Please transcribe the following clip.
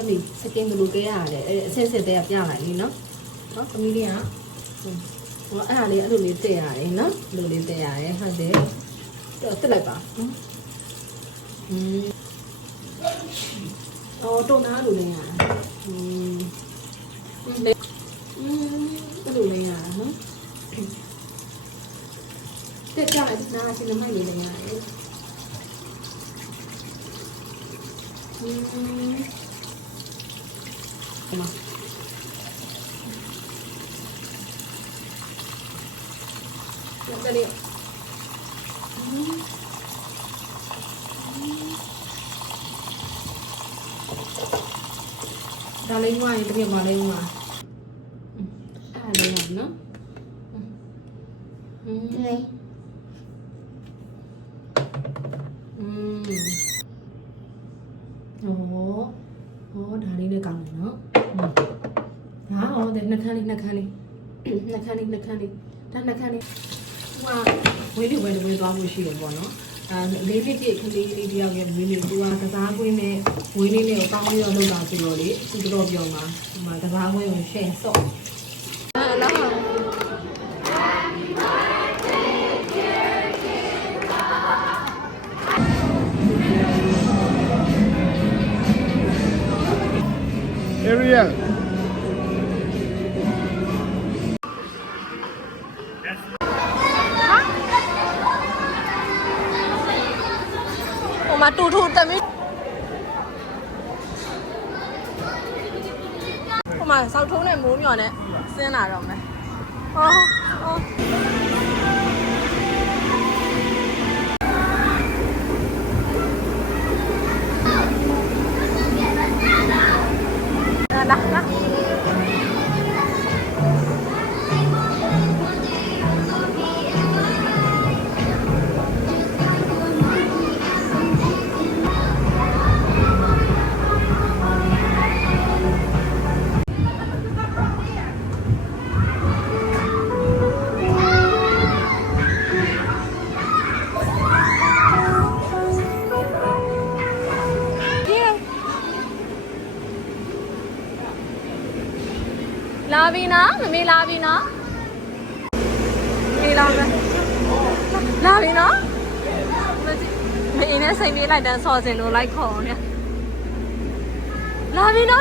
သမီးစကင်ဘလူကဲရတယ်အဆင့်စစ်တဲ့ပြလိုက်လေနော်နော်သမီးလေးကဟိုအဲ့ဒါလေးအဲ့လိုလေးတက်ရတယ်နော်လိုလေးတက်ရတယ်ဟုတ်တယ်တော့တက်လိုက်ပါအော်တုံးသားလိုလေးရအဲ့လိုလေးရနော်တက်ကြလိုက်နားချင်းမိုက်လေးလေးရတယ်มาแล้วก็เนี่ยดาเลยว่าอย่างเงี้ยมาเลยว่าอะไรอย่างเนาะเลยโอ้โหดาလေးနဲ့ကောင်းတယ်နော်ဟာဟောတဲ့နှခမ်းလေးဒါနှခမ်းလေးဟိုဝေးလေးသွားလို့ရှိတယ်ပေါ့နော်လေးနှစ်ပြည့်ကလေးလေးတယောက်ရဲ့ဝေးလေးသူကကစားကွင်းနဲ့ဝေးလေးနဲ့ကိုကောင်းပြီးတော့လုပ်တာဆိုတော့လေသူတော်ပြောမှာဒီမှာကစားကွင်းကိုရှယ်ဆော့လာ Ariel. Mà tụt tầm ấy. Mà sao thú này muốn nhỏ này, xem nào rồi mày. Đó. La vina, mày la vina. Mày la vina. Mày này xây lại đàn so rồi nó lại khó nè. La vina.